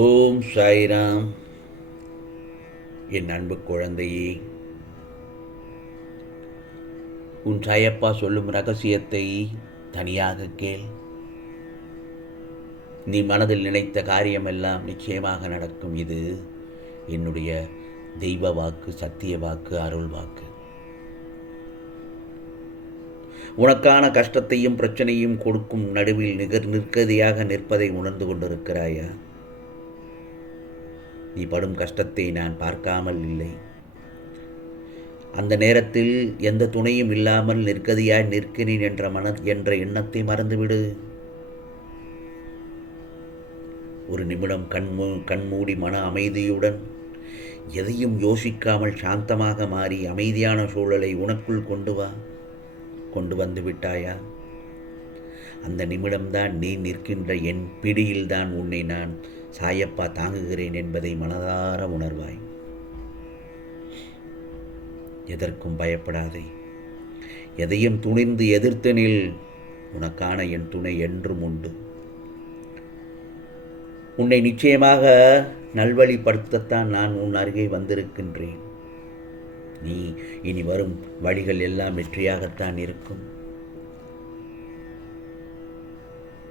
ஓம் சாய்ராம். என் அன்பு குழந்தையே உன் சாயப்பா சொல்லும் ரகசியத்தை தனியாக கேள். நீ மனதில் நினைத்த காரியமெல்லாம் நிச்சயமாக நடக்கும். இது என்னுடைய தெய்வ வாக்கு சத்திய வாக்கு அருள் வாக்கு. உனக்கான கஷ்டத்தையும் பிரச்சனையும் கொடுக்கும் நடுவில் நிகர் நிற்கதியாக நிற்பதை உணர்ந்து கொண்டிருக்கிறாயா? நீ படும் கஷ்டத்தை நான் பார்க்காமல் இல்லை. அந்த நேரத்தில் எந்த துணையும் இல்லாமல் நிற்கதியாய் நிற்கிறேன் என்ற மன என்ற எண்ணத்தை மறந்துவிடு. ஒரு நிமிடம் கண்மூ கண்மூடி மன அமைதியுடன் எதையும் யோசிக்காமல் சாந்தமாக மாறி அமைதியான சூழலை உனக்குள் கொண்டு வா கொண்டு வந்து விட்டாயா? அந்த நிமிடம்தான் நீ நிற்கின்ற என் பிடியில்தான் உன்னை நான் சாயப்பா தாங்குகிறேன் என்பதை மனதார உணர்வாய். எதற்கும் பயப்படாதே. எதையும் துணிந்து எதிர்த்தனில் உனக்கான என் துணை என்றும் உண்டு. உன்னை நிச்சயமாக நல்வழிப்படுத்தத்தான் நான் உன் அருகே வந்திருக்கின்றேன். நீ இனி வரும் வழிகள் எல்லாம் வெற்றியாகத்தான் இருக்கும்.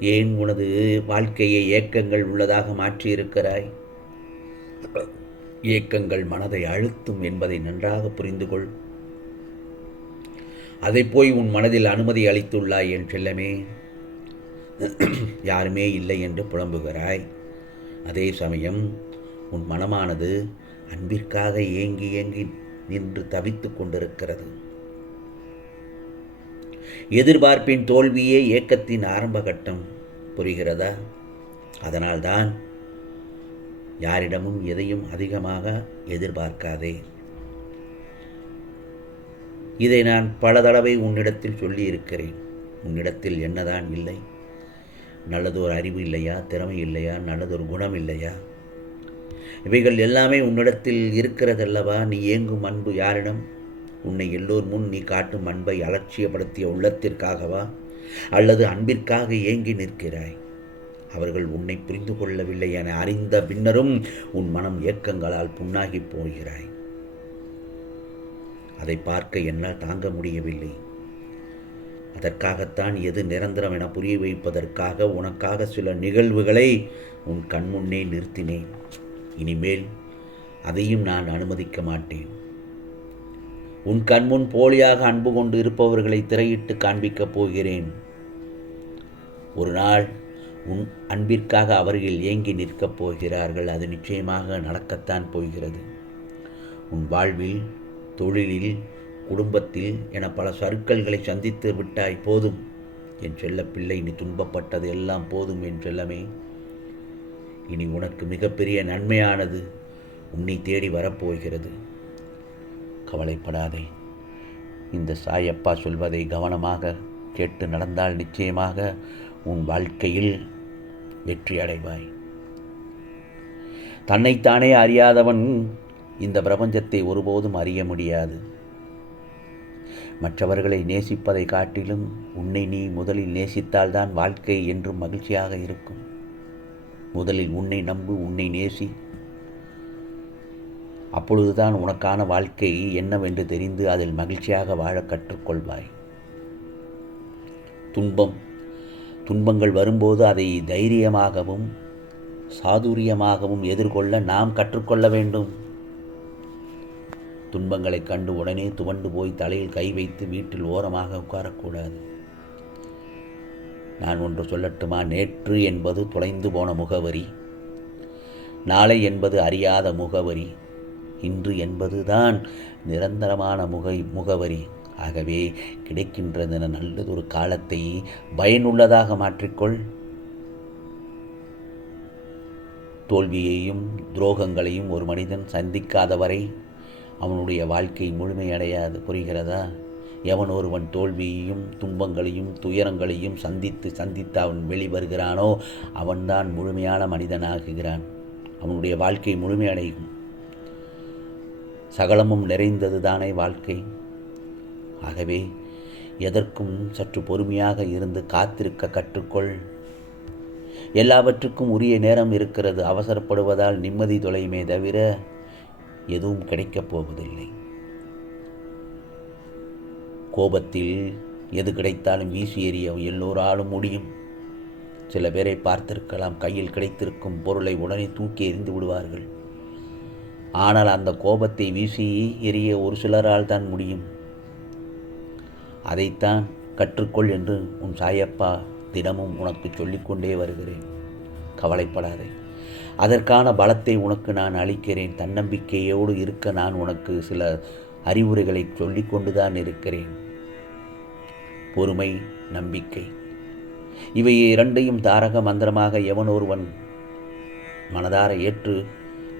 ஏன் உனது வாழ்க்கையை ஏக்கங்கள் உள்ளதாக மாற்றியிருக்கிறாய்? ஏக்கங்கள் மனதை அழுத்தும் என்பதை நன்றாக புரிந்து கொள் அதை போய் உன் மனதில் அனுமதி அளித்துள்ளாய் என் செல்லமே. யாருமே இல்லை என்று புலம்புகிறாய். அதே சமயம் உன் மனமானது அன்பிற்காக ஏங்கி ஏங்கி நின்று தவித்து கொண்டிருக்கிறது. எதிர்பார்ப்பின் தோல்வியே ஏக்கத்தின் ஆரம்ப கட்டம் புரிகிறதா? அதனால்தான் யாரிடமும் எதையும் அதிகமாக எதிர்பார்க்காதே. இதை நான் பல தடவை உன்னிடத்தில் சொல்லியிருக்கிறேன். உன்னிடத்தில் என்னதான் இல்லை? நல்லதொரு அறிவு இல்லையா? திறமை இல்லையா? நல்லதொரு குணம் இல்லையா? இவைகள் எல்லாமே உன்னிடத்தில் இருக்கிறதல்லவா? நீ ஏங்கும் அன்பு யாரிடம்? உன்னை எல்லோர் முன் நீ காட்டும் அன்பை அலட்சியப்படுத்திய உள்ளத்திற்காகவா? அல்லது அன்பிற்காக ஏங்கி நிற்கிறாய்? அவர்கள் உன்னை புரிந்து கொள்ளவில்லை என அறிந்த பின்னரும் உன் மனம் ஏக்கங்களால் புண்ணாகி போகிறாய். அதை பார்க்க என்னால் தாங்க முடியவில்லை. அதற்காகத்தான் எது நிரந்தரம் என புரிய வைப்பதற்காக உனக்காக சில நிகழ்வுகளை உன் கண்முன்னே நிறுத்தினேன். இனிமேல் அதையும் நான் அனுமதிக்க மாட்டேன். உன் கண்முன் போலியாக அன்பு கொண்டு இருப்பவர்களை திரையிட்டு காண்பிக்கப் போகிறேன். ஒரு நாள் உன் அன்பிற்காக அவர்கள் ஏங்கி நிற்கப் போகிறார்கள். அது நிச்சயமாக நடக்கத்தான் போகிறது. உன் வாழ்வில் தொழிலில் குடும்பத்தில் என பல சருக்கல்களை சந்தித்து விட்டாய் போதும். என் செல்ல பிள்ளை நீ துன்பப்பட்டது எல்லாம் போதும் என் செல்லமே. இனி உனக்கு மிகப்பெரிய நன்மையானது உன்னை தேடி வரப்போகிறது. கவலைப்படாதே. இந்த சாயப்பா சொல்வதை கவனமாக கேட்டு நடந்தால் நிச்சயமாக உன் வாழ்க்கையில் வெற்றி அடைவாய். தன்னைத்தானே அறியாதவன் இந்த பிரபஞ்சத்தை ஒருபோதும் அறிய முடியாது. மற்றவர்களை நேசிப்பதை காட்டிலும் உன்னை நீ முதலில் நேசித்தால்தான் வாழ்க்கை என்றும் மகிழ்ச்சியாக இருக்கும். முதலில் உன்னை நம்பு உன்னை நேசி அப்பொழுதுதான் உனக்கான வாழ்க்கை என்னவென்று தெரிந்து அதில் மகிழ்ச்சியாக வாழ கற்றுக்கொள்வாய். துன்பம் துன்பங்கள் வரும்போது அதை தைரியமாகவும் சாதுரியமாகவும் எதிர்கொள்ள நாம் கற்றுக்கொள்ள வேண்டும். துன்பங்களை கண்டு உடனே துவண்டு போய் தலையில் கை வைத்து வீட்டில் ஓரமாக உட்காரக்கூடாது. நான் ஒன்று சொல்லட்டுமா? நேற்று என்பது தொலைந்து போன முகவரி நாளை என்பது அறியாத முகவரி இன்று என்பது தான் நிரந்தரமான முகை முகவரி. ஆகவே கிடைக்கின்றது நல்லதொரு காலத்தை பயனுள்ளதாக மாற்றிக்கொள். தோல்வியையும் துரோகங்களையும் ஒரு மனிதன் சந்திக்காதவரை அவனுடைய வாழ்க்கை முழுமையடையாது. புரிகிறதா? எவன் ஒருவன் தோல்வியையும் துன்பங்களையும் துயரங்களையும் சந்தித்து சந்தித்து அவன் வெளிவருகிறானோ அவன்தான் முழுமையான மனிதனாகுகிறான். அவனுடைய வாழ்க்கை முழுமையடையும். சகலமும் நிறைந்தது தானே வாழ்க்கை? ஆகவே எதற்கும் சற்று பொறுமையாக இருந்து காத்திருக்க கற்றுக்கொள். எல்லாவற்றுக்கும் உரிய நேரம் இருக்கிறது. அவசரப்படுவதால் நிம்மதி தொலையுமே தவிர எதுவும் கிடைக்கப் போவதில்லை. கோபத்தில் எது கிடைத்தாலும் வீசி எறிய எல்லோராலும் முடியும். சில பேரை பார்த்திருக்கலாம். கையில் கிடைத்திருக்கும் பொருளை உடனே தூக்கி எறிந்து விடுவார்கள். ஆனால் அந்த கோபத்தை வீசி எறிய ஒரு சிலரால் தான் முடியும். அதைத்தான் கற்றுக்கொள் என்று உன் சாயப்பா தினமும் உனக்கு சொல்லிக்கொண்டே வருகிறேன். கவலைப்படாதே. அதற்கான பலத்தை உனக்கு நான் அளிக்கிறேன். தன்னம்பிக்கையோடு இருக்க நான் உனக்கு சில அறிவுரைகளை சொல்லிக்கொண்டு தான் இருக்கிறேன். பொறுமை நம்பிக்கை. இவை இரண்டையும் தாரக மந்திரமாக எவன் ஒருவன் மனதார ஏற்று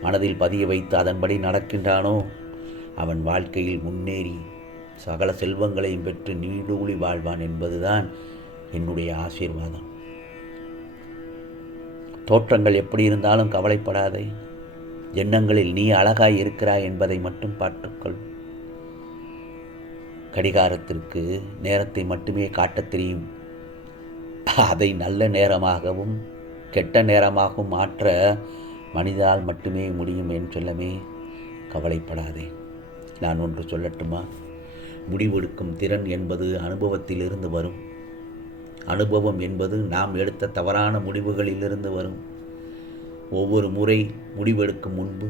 மனதில் பதிய வைத்து அதன்படி நடக்கின்றானோ? அவன் வாழ்க்கையில் முன்னேறி சகல செல்வங்களையும் பெற்று நீடூழி வாழ்வான் என்பதுதான் என்னுடைய ஆசீர்வாதம். தோற்றங்கள் எப்படி இருந்தாலும் கவலைப்படாதே. எண்ணங்களில் நீ அழகாய் இருக்கிறாய் என்பதை மட்டும் பார்த்துக்கொள். கடிகாரத்திற்கு நேரத்தை மட்டுமே காட்டத் தெரியும். அதை நல்ல நேரமாகவும் கெட்ட நேரமாகவும் மாற்ற மனிதனால் மட்டுமே முடியும் என் செல்லமே கவலைப்படாதே. நான் ஒன்று சொல்லட்டுமா? முடிவெடுக்கும் திறன் என்பது அனுபவத்திலிருந்து வரும். அனுபவம் என்பது நாம் எடுத்த தவறான முடிவுகளிலிருந்து வரும். ஒவ்வொரு முறை முடிவெடுக்கும் முன்பு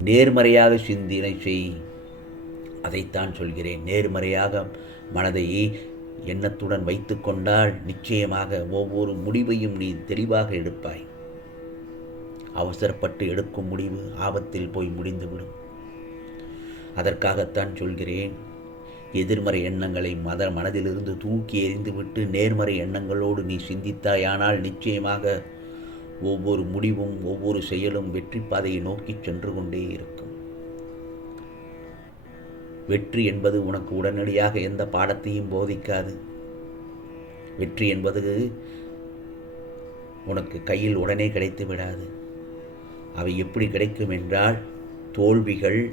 நேர்மறையாக சிந்தனை செய். அதைத்தான் சொல்கிறேன். நேர்மறையாக மனதை எண்ணத்துடன் வைத்து கொண்டால் நிச்சயமாக ஒவ்வொரு முடிவையும் நீ தெளிவாக எடுப்பாய். அவசரப்பட்டு எடுக்கும் முடிவு ஆபத்தில் போய் முடிந்துவிடும். அதற்காகத்தான் சொல்கிறேன். எதிர்மறை எண்ணங்களை மத மனதிலிருந்து தூக்கி எறிந்துவிட்டு நேர்மறை எண்ணங்களோடு நீ சிந்தித்தாயானால் நிச்சயமாக ஒவ்வொரு முடிவும் ஒவ்வொரு செயலும் வெற்றி பாதையை நோக்கி சென்று கொண்டே இருக்கும். வெற்றி என்பது உனக்கு உடனடியாக எந்த பாடத்தையும் போதிக்காது. வெற்றி என்பது உனக்கு கையில் உடனே கிடைத்து விடாது அவை எப்படி கிடைக்கும் என்றால் தோல்விகள்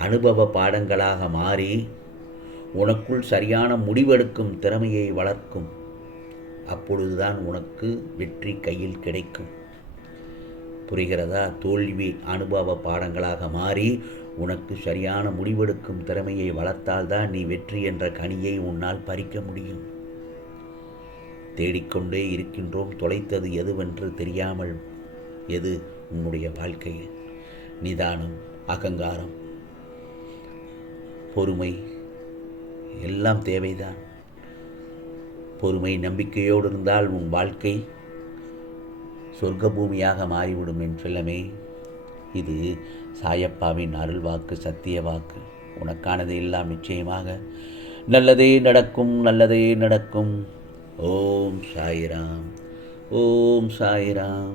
அனுபவ பாடங்களாக மாறி உனக்குள் சரியான முடிவெடுக்கும் திறமையை வளர்க்கும். அப்பொழுதுதான் உனக்கு வெற்றி கையில் கிடைக்கும். புரிகிறதா? தோல்வி அனுபவ பாடங்களாக மாறி உனக்கு சரியான முடிவெடுக்கும் திறமையை வளர்த்தால்தான் நீ வெற்றி என்ற கனியை உன்னால் பறிக்க முடியும். தேடிக்கொண்டே இருக்கின்றோம். தொலைத்தது எதுவென்று தெரியாமல் எது உன்னுடைய வாழ்க்கையில் நிதானம் அகங்காரம் பொறுமை எல்லாம் தேவைதான். பொறுமை நம்பிக்கையோடு இருந்தால் உன் வாழ்க்கை சொர்க்க பூமியாக மாறிவிடும் என்றெல்லாமே இது சாயப்பாவின் அருள் வாக்கு சத்திய வாக்கு உனக்கானது எல்லாம் நிச்சயமாக நல்லதே நடக்கும் நல்லதே நடக்கும். ஓம் சாயிராம் ஓம் சாயிராம்.